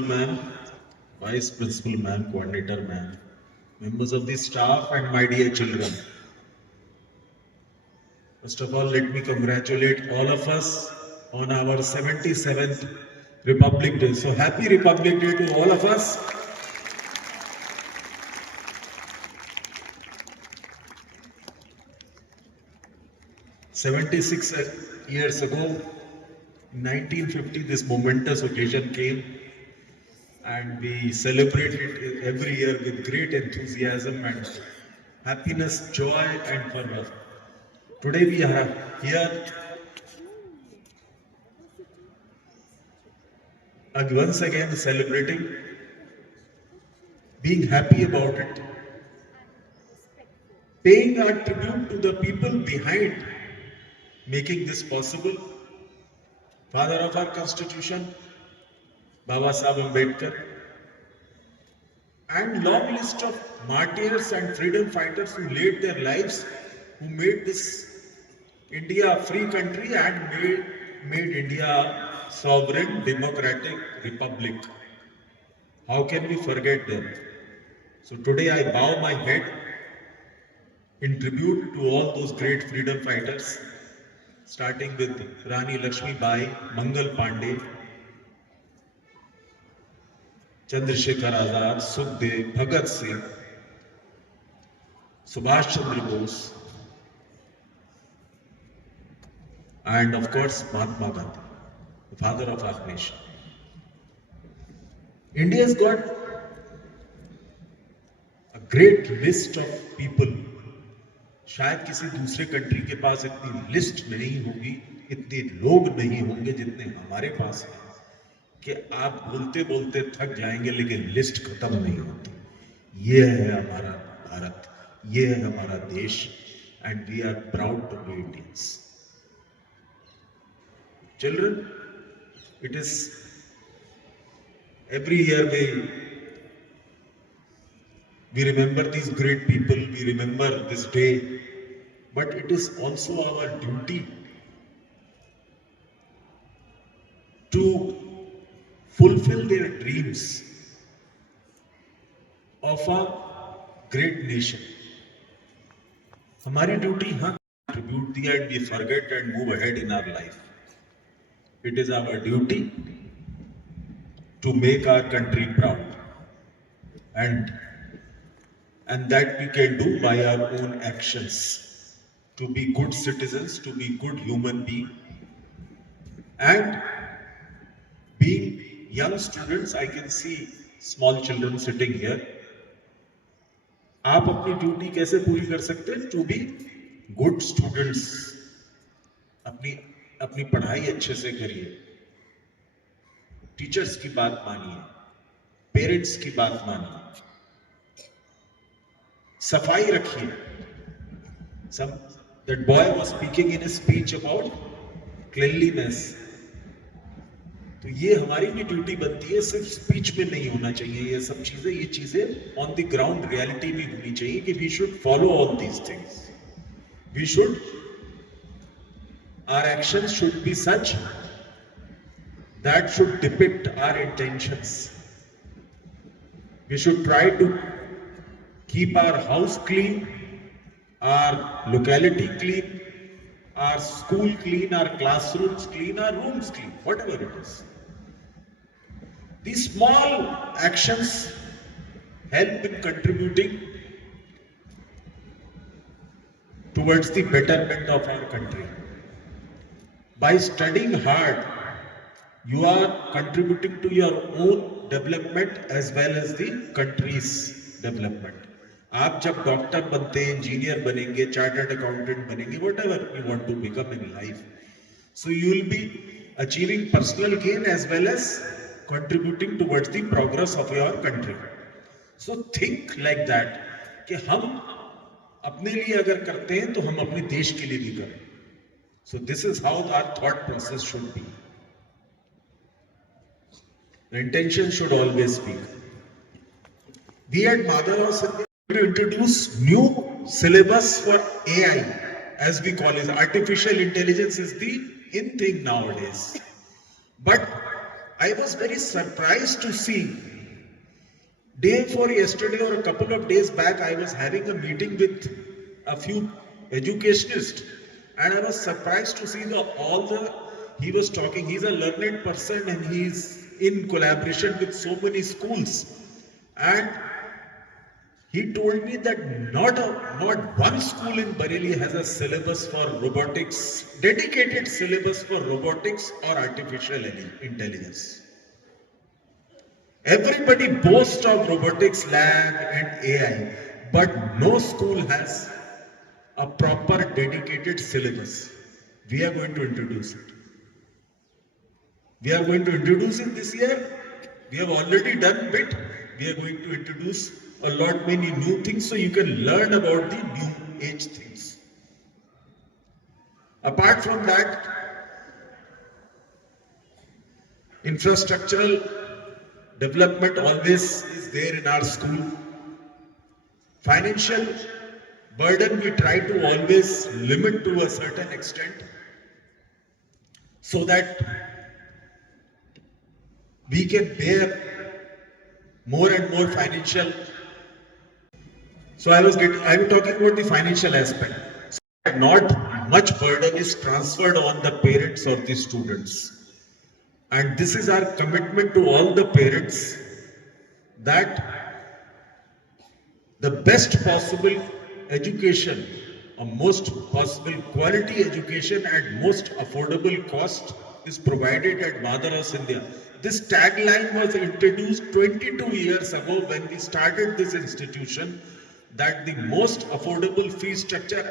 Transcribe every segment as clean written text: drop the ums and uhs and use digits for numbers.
ma'am, Vice Principal ma'am, Coordinator ma'am, members of the staff and my dear children. First of all, let me congratulate all of us on our 77th Republic Day. So happy Republic Day to all of us. "76 years ago, in 1950, this momentous occasion came and we celebrate it every year with great enthusiasm and happiness, joy and fervor. Today we are here once again celebrating, being happy about it, paying our tribute to the people behind making this possible. Father of our Constitution, Baba Saheb Ambedkar, and long list of martyrs and freedom fighters who laid their lives, who made this India a free country and made India a sovereign democratic republic. How can we forget them? So today I bow my head in tribute to all those great freedom fighters, starting with Rani Lakshmi Bai, Mangal Pandey, Chandrasekhar Azad, Sukhdev, Bhagat Singh, Subhash Chandra Bose, and of course Mahatma Gandhi, the father of our nation. India has got a great list of people. शायद किसी दूसरे country के पास इतनी list नहीं होगी, इतने लोग नहीं होंगे जितने हमारे पास हैं कि आप बोलते बोलते थक जाएंगे लेकिन लिस्ट खत्म नहीं होती. ये है हमारा भारत, ये है हमारा देश, and we are proud to be Indians. Children, it is every year we remember these great people, we remember this day, but it is also our duty to fulfill their dreams of a great nation. हमारी duty हाँ tribute दिया and we forget and move ahead in our life. It is our duty to make our country proud, and that we can do by our own actions, to be good citizens, to be good human being, and being young students. I can see small children sitting here. आप अपनी duty कैसे पूरी कर सकते हैं? To be good students. अपनी पढ़ाई अच्छे से करिए, टीचर्स की बात मानिए, पेरेंट्स की बात मानिए, सफाई रखिए. That boy was speaking in his speech about cleanliness. तो ये हमारी भी ड्यूटी बनती है, सिर्फ स्पीच में नहीं होना चाहिए ये सब चीजें. ये चीजें ऑन द ग्राउंड रियलिटी भी होनी चाहिए कि we should follow all these things. We should Our actions should be such that should depict our intentions. We should try to keep our house clean, our locality clean, our school clean, our classrooms clean, our rooms clean, whatever it is. These small actions help in contributing towards the betterment of our country. By studying hard, you are contributing to your own development as well as the country's development. आप जब doctor बनते हैं, engineer बनेंगे, chartered accountant बनेंगे, whatever you want to become in life, so you will be achieving personal gain as well as contributing towards the progress of your country. So think like that कि हम अपने लिए अगर करते हैं तो हम अपने देश के लिए भी करें. So this is how our thought process should be. The intention should always be. We at Madhava Sandhya to introduce new syllabus for AI, as we call it. Artificial intelligence is the in thing nowadays. But I was very surprised to see. Day before yesterday or a couple of days back, I was having a meeting with a few educationists, and I was surprised to see he was talking. He's a learned person, and he's in collaboration with so many schools, and he told me that not one school in Bareilly has a syllabus for robotics, dedicated syllabus for robotics or artificial intelligence. Everybody boasts of robotics lab and AI, but no school has a proper dedicated syllabus. We are going to introduce it. We are going to introduce it this year. We have already done bit. We are going to introduce a lot many new things so you can learn about the new age things. Apart from that, infrastructural development always is there in our school. Financial burden we try to always limit to a certain extent so that we can bear more and more financial. So I'm talking about the financial aspect. So not much burden is transferred on the parents or the students. And this is our commitment to all the parents that the best possible education, or most possible quality education at most affordable cost is provided at Madaras India. This tagline was introduced 22 years ago when we started this institution, that the most affordable fee structure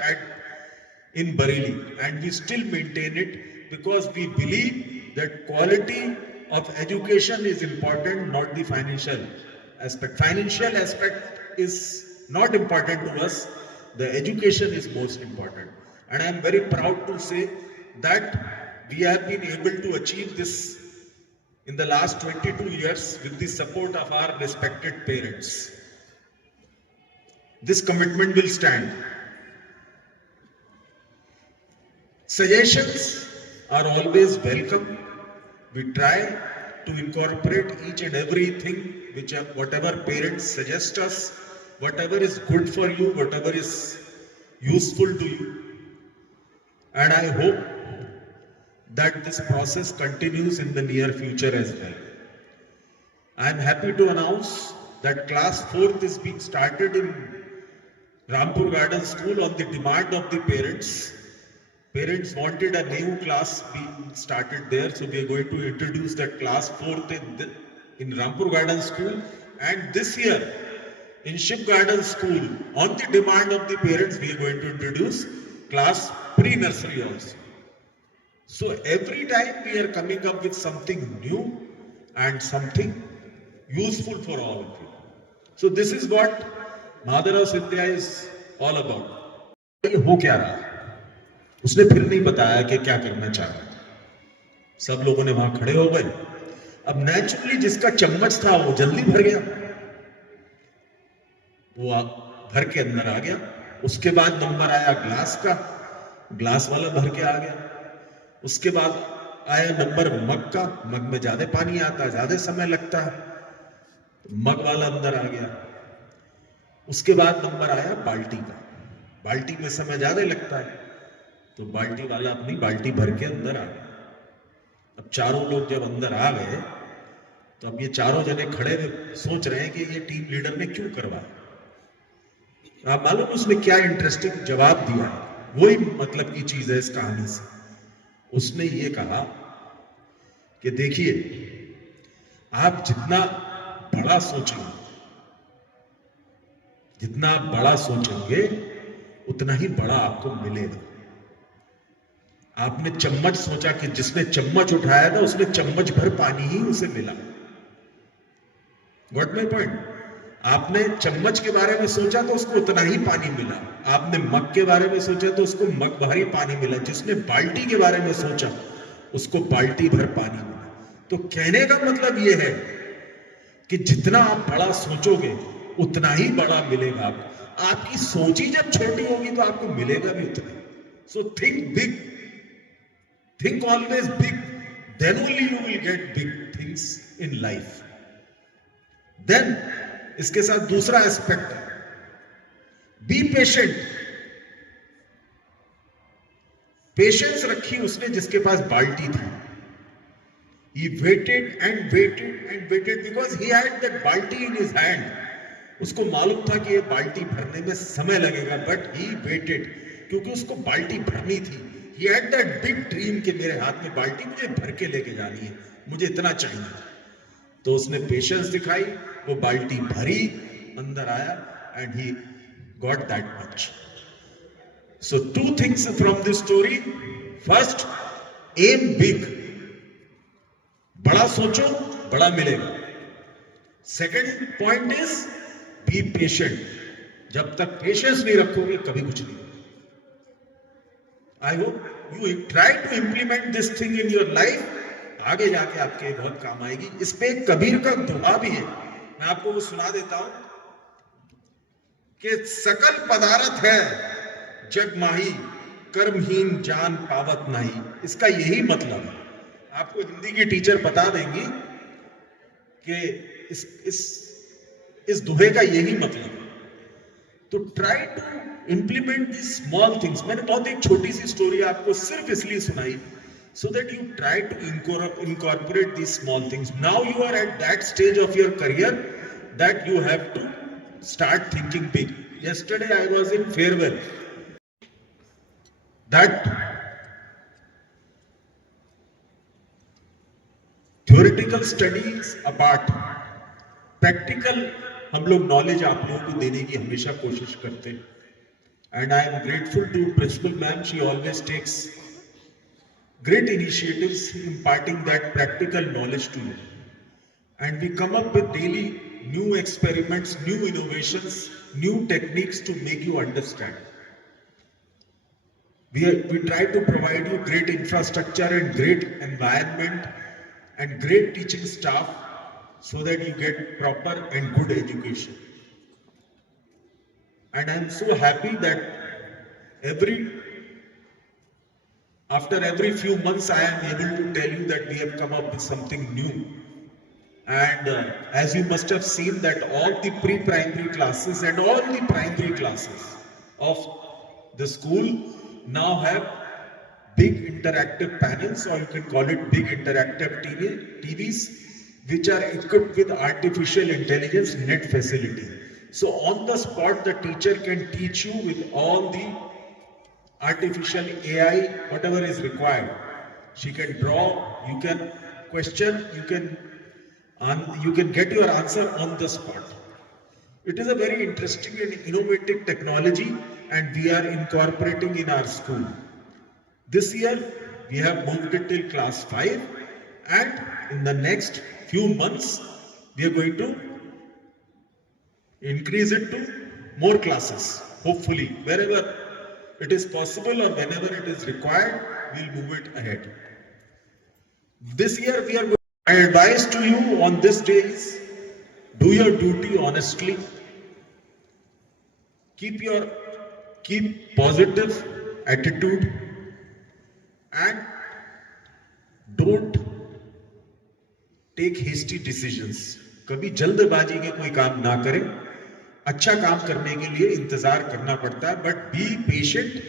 in Bareilly, and we still maintain it because we believe that quality of education is important, not the financial aspect. Financial aspect is not important to us. The education is most important. And I am very proud to say that we have been able to achieve this in the last 22 years with the support of our respected parents. This commitment will stand. Suggestions are always welcome. We try to incorporate each and everything whatever parents suggest us, whatever is good for you, whatever is useful to you. And I hope that this process continues in the near future as well. I am happy to announce that class 4th is being started in Rampur Garden School on the demand of the parents. Parents wanted a new class being started there, so we are going to introduce that class 4th in Rampur Garden School. And this year, in Shiv Garden School, on the demand of the parents, we are going to introduce class pre-nursery also. So every time we are coming up with something new and something useful for all of you. So this is what Madaras India is all about. ये हो क्या रहा? उसने फिर नहीं बताया कि क्या करना चाह रहा था. सब लोगों ने वहां खड़े हो गए. अब नेचुरली जिसका चम्मच था वो जल्दी भर गया, वो भर के अंदर आ गया. उसके बाद नंबर आया ग्लास का, ग्लास वाला भर के आ गया. उसके बाद आया नंबर मग का, मग में ज्यादा पानी आता, ज्यादा समय लगता है, मग वाला अंदर आ गया. उसके बाद नंबर आया बाल्टी का, बाल्टी में समय ज्यादा लगता है, तो बाल्टी वाला अपनी बाल्टी भर के अंदर आ गया. अब चारों लोग जब अंदर आ गए तो अब ये चारों जने खड़े हुए सोच रहे हैं कि ये टीम लीडर ने क्यों करवाया. आप मालूम उसने क्या इंटरेस्टिंग जवाब दिया है? वही मतलब की चीज है इस कहानी से. उसने ये कहा कि देखिए, आप जितना बड़ा सोचेंगे, जितना आप बड़ा सोचेंगे उतना ही बड़ा आपको मिलेगा. आपने चम्मच सोचा कि जिसने चम्मच उठाया था उसने चम्मच भर पानी ही उसे मिला. Got my point? आपने चम्मच के बारे में सोचा तो उसको उतना ही पानी मिला. आपने मग के बारे में सोचा तो उसको मग भर ही पानी मिला. जिसने बाल्टी के बारे में सोचा उसको बाल्टी भर पानी मिला. तो कहने का मतलब यह है कि जितना आप बड़ा सोचोगे उतना ही बड़ा मिलेगा आपको. आपकी सोच ही जब छोटी होगी तो आपको मिलेगा भी उतना. सो think big, think always big, then only you will get big things. things in life. Then इसके साथ दूसरा एस्पेक्ट है, बी पेशेंट. पेशेंस रखी उसने जिसके पास बाल्टी थी. He waited and waited and waited because he had that balti in his hand. उसको मालूम था कि ये बाल्टी भरने में समय लगेगा, but he waited क्योंकि उसको बाल्टी भरनी थी. He had that big dream कि मेरे हाथ में बाल्टी मुझे भर के लेके जानी है, मुझे इतना चाहिए. तो उसने पेशेंस दिखाई, वो बाल्टी भरी, अंदर आया and he got that much. So two things from this story. First, aim big. बड़ा सोचो, बड़ा मिलेगा. Second point is be patient. जब तक पेशेंस नहीं रखोगे कभी कुछ नहीं. I hope you try to implement this thing in your life. आगे जाके आपके बहुत काम आएगी. इस पे एक कबीर का दोहा भी है, मैं आपको वो सुना देता हूं कि सकल पदार्थ है जग माही, कर्महीन जान पावत नहीं. इसका यही मतलब है. आपको हिंदी की टीचर बता देंगी कि इस दोहे का यही मतलब है. तो try to implement this small things. मैंने बहुत एक छोटी सी स्टोरी आपको सिर्फ इसलिए सुनाई so that you try to incorporate these small things. Now you are at that stage of your career that you have to start thinking big. Yesterday I was in farewell. That theoretical studies apart, practical हम लोग knowledge आप लोगों को देने की हमेशा कोशिश करते हैं. And I am grateful to Principal Ma'am. She always takes great initiatives imparting that practical knowledge to you. And we come up with daily new experiments, new innovations, new techniques to make you understand. We try to provide you great infrastructure and great environment and great teaching staff so that you get proper and good education. And I am so happy that after every few months I am able to tell you that we have come up with something new. And as you must have seen that all the pre-primary classes and all the primary classes of the school now have big interactive panels, or you can call it big interactive TVs, which are equipped with artificial intelligence net facility. So on the spot the teacher can teach you with all the artificial AI, whatever is required. She can draw, you can question, you can get your answer on the spot. It is a very interesting and innovative technology, and we are incorporating in our school. This year we have moved it till class 5, and in the next few months we are going to increase it to more classes. Hopefully wherever it is possible or whenever it is required, we'll move it ahead. This year we are going. My advice to you on this day is do your duty honestly. Keep positive attitude and don't take hasty decisions. कभी जल्दबाजी के कोई काम ना करें. अच्छा काम करने के लिए इंतजार करना पड़ता है, but be patient.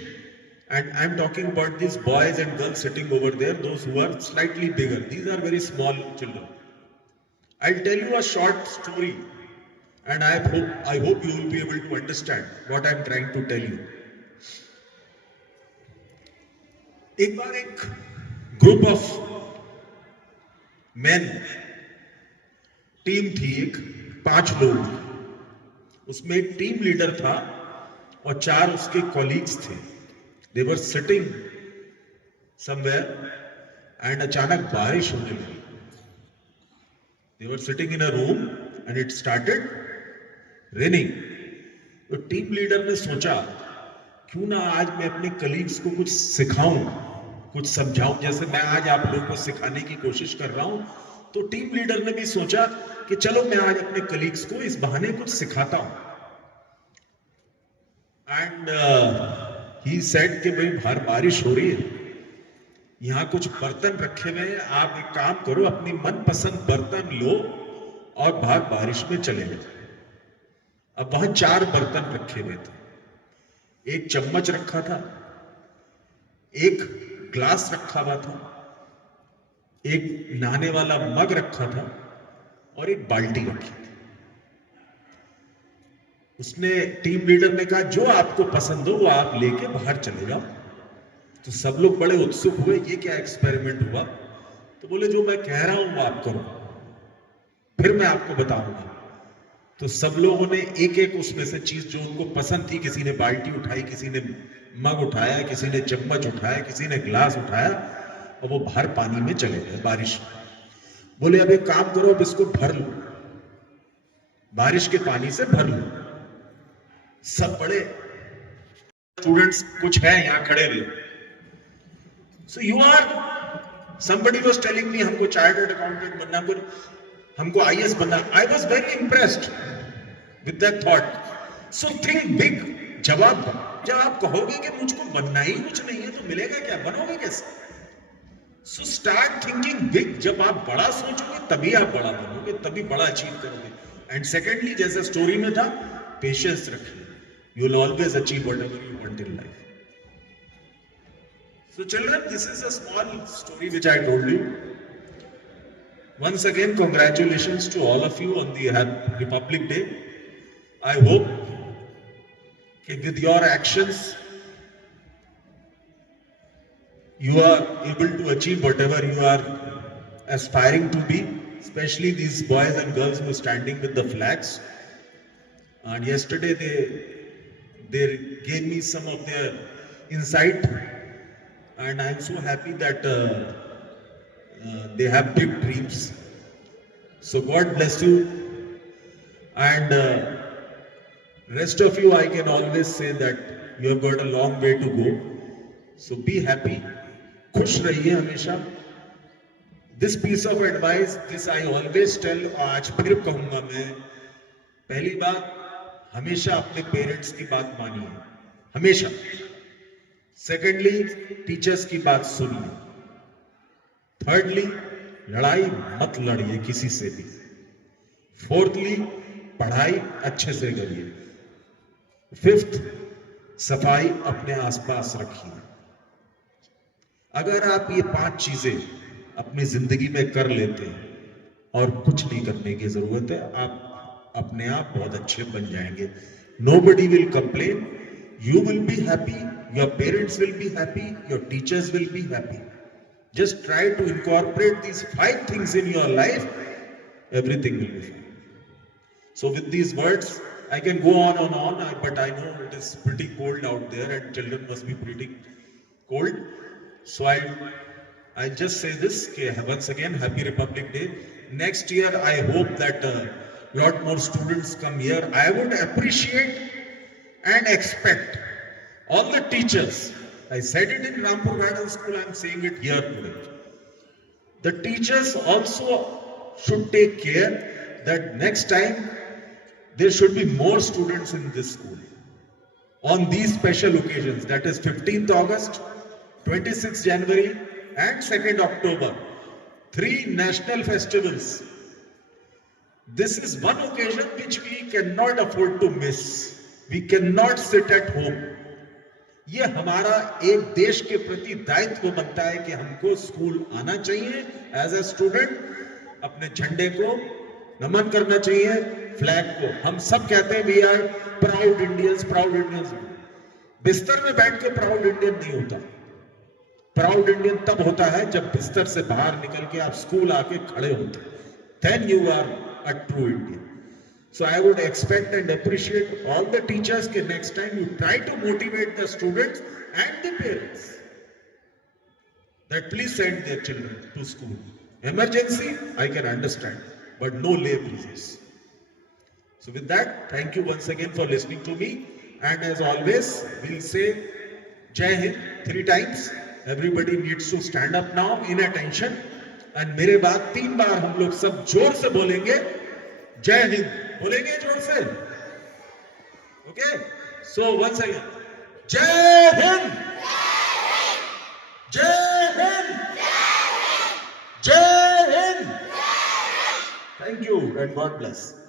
And I'm talking about these boys and girls sitting over there, those who are slightly bigger. These are very small children. I'll tell you a short story, and I hope you will be able to understand what I'm trying to tell you. एक बार एक group of men, team थी, एक 5 लोग. उसमें एक team leader था और 4 उसके कॉलीग्स थे. They were sitting somewhere and अचानक बारिश होने लगी. They were sitting in a room and it started raining. तो टीम लीडर ने सोचा क्यों ना आज मैं अपने कलीग्स को कुछ सिखाऊं, कुछ समझाऊं, जैसे मैं आज आप लोगों को सिखाने की कोशिश कर रहा हूं. तो टीम लीडर ने भी सोचा कि चलो मैं आज अपने कलीग्स को इस बहाने कुछ सिखाता हूं. एंड ही सेड कि भाई बाहर बारिश हो रही है, यहाँ कुछ बर्तन रखे हुए हैं, आप एक काम करो, अपनी मनपसंद बर्तन लो और बाहर बारिश में चले जाओ। अब वहां 4 बर्तन रखे हुए थे, एक चम्मच रखा था, एक ग्लास रखा हुआ था, एक नहाने वाला मग रखा था और एक बाल्टी रखी थी। उसने टीम लीडर ने कहा जो आपको पसंद हो वो आप लेके बाहर चले जाओ। तो सब लोग बड़े उत्सुक हुए, ये क्या एक्सपेरिमेंट हुआ? तो बोले जो मैं कह रहा हूं वो आप करो, फिर मैं आपको बताऊंगा। तो सब लोगों ने एक एक उसमें से चीज जो उनको पसंद थी, किसी ने बाल्टी उठाई, किसी ने मग उठाया, किसी ने चम्मच उठाया, किसी ने ग्लास उठाया और वो बाहर पानी में चले गए बारिश में। बोले अब एक काम करो, अब इसको भर लो, बारिश के पानी से भर लो। सब बड़े स्टूडेंट्स कुछ है यहाँ खड़े हुए। So you are somebody was telling me हमको चार्टर्ड अकाउंटेंट बनना, हमको आईएएस बनना। I was very impressed with that thought. So think big. जब आप कहोगे कि मुझको बनना ही कुछ नहीं है तो मिलेगा क्या, बनोगे कैसे? So start thinking big. जब आप बड़ा सोचोगे तभी आप बड़ा बनोगे, तभी बड़ा अचीव करोगे। एंड सेकेंडली, जैसे स्टोरी में था, पेशेंस रखिए, you will always achieve whatever you want in life. So children, this is a small story which I told you. Once again, congratulations to all of you on the Republic Day. I hope that with your actions, you are able to achieve whatever you are aspiring to be, especially these boys and girls who are standing with the flags. And yesterday they gave me some of their insight, and I am so happy that they have big dreams. So God bless you, and rest of you, I can always say that you have got a long way to go. So be happy, खुश रहिए हमेशा. This piece of advice, this I always tell, आज फिर कहूंगा मैं, पहली बात, हमेशा अपने पेरेंट्स की बात मानिए, हमेशा. सेकेंडली, टीचर्स की बात सुनिए. थर्डली, लड़ाई मत लड़िए किसी से भी. फोर्थली, पढ़ाई अच्छे से करिए. फिफ्थ, सफाई अपने आसपास रखिए. अगर आप ये 5 चीजें अपनी जिंदगी में कर लेते हैं और कुछ नहीं करने की जरूरत है, आप अपने आप बहुत अच्छे बन जाएंगे. Nobody will complain. You will be happy, your parents will be happy, your teachers will be happy. Just try to incorporate these 5 things in your life, everything will be fine. So with these words, I can go on and on, but I know it is pretty cold out there and children must be pretty cold. So I'll just say this, once again, Happy Republic Day. Next year, I hope that a lot more students come here. I would appreciate and expect all the teachers. I said it in Rampur Garden School, I am saying it here today. The teachers also should take care that next time there should be more students in this school on these special occasions, that is 15th August, 26th January and 2nd October. 3 national festivals. This is one occasion which we cannot afford to miss. We cannot sit at home. ये हमारा एक देश के प्रति दायित्व बनता है कि हमको स्कूल आना चाहिए एज ए स्टूडेंट, अपने झंडे को नमन करना चाहिए, फ्लैग को. हम सब कहते हैं we are proud Indians, proud Indians. बिस्तर में बैठ के प्राउड इंडियन नहीं होता. प्राउड इंडियन तब होता है जब बिस्तर से बाहर निकल के आप स्कूल आके खड़े होते हैं. Then you are a true Indian. So I would expect and appreciate all the teachers that next time you try to motivate the students and the parents that please send their children to school. Emergency, I can understand, but no lay please. So with that, thank you once again for listening to me. And as always, we'll say Jai Hind 3 times. Everybody needs to stand up now in attention. And मेरे बाद 3 बार हम लोग सब जोर से बोलेंगे जय हिंद. बोलेंगे जोर से. ओके, सो वंस अगेन, जय हिंद, जय Hind. Thank you and God bless.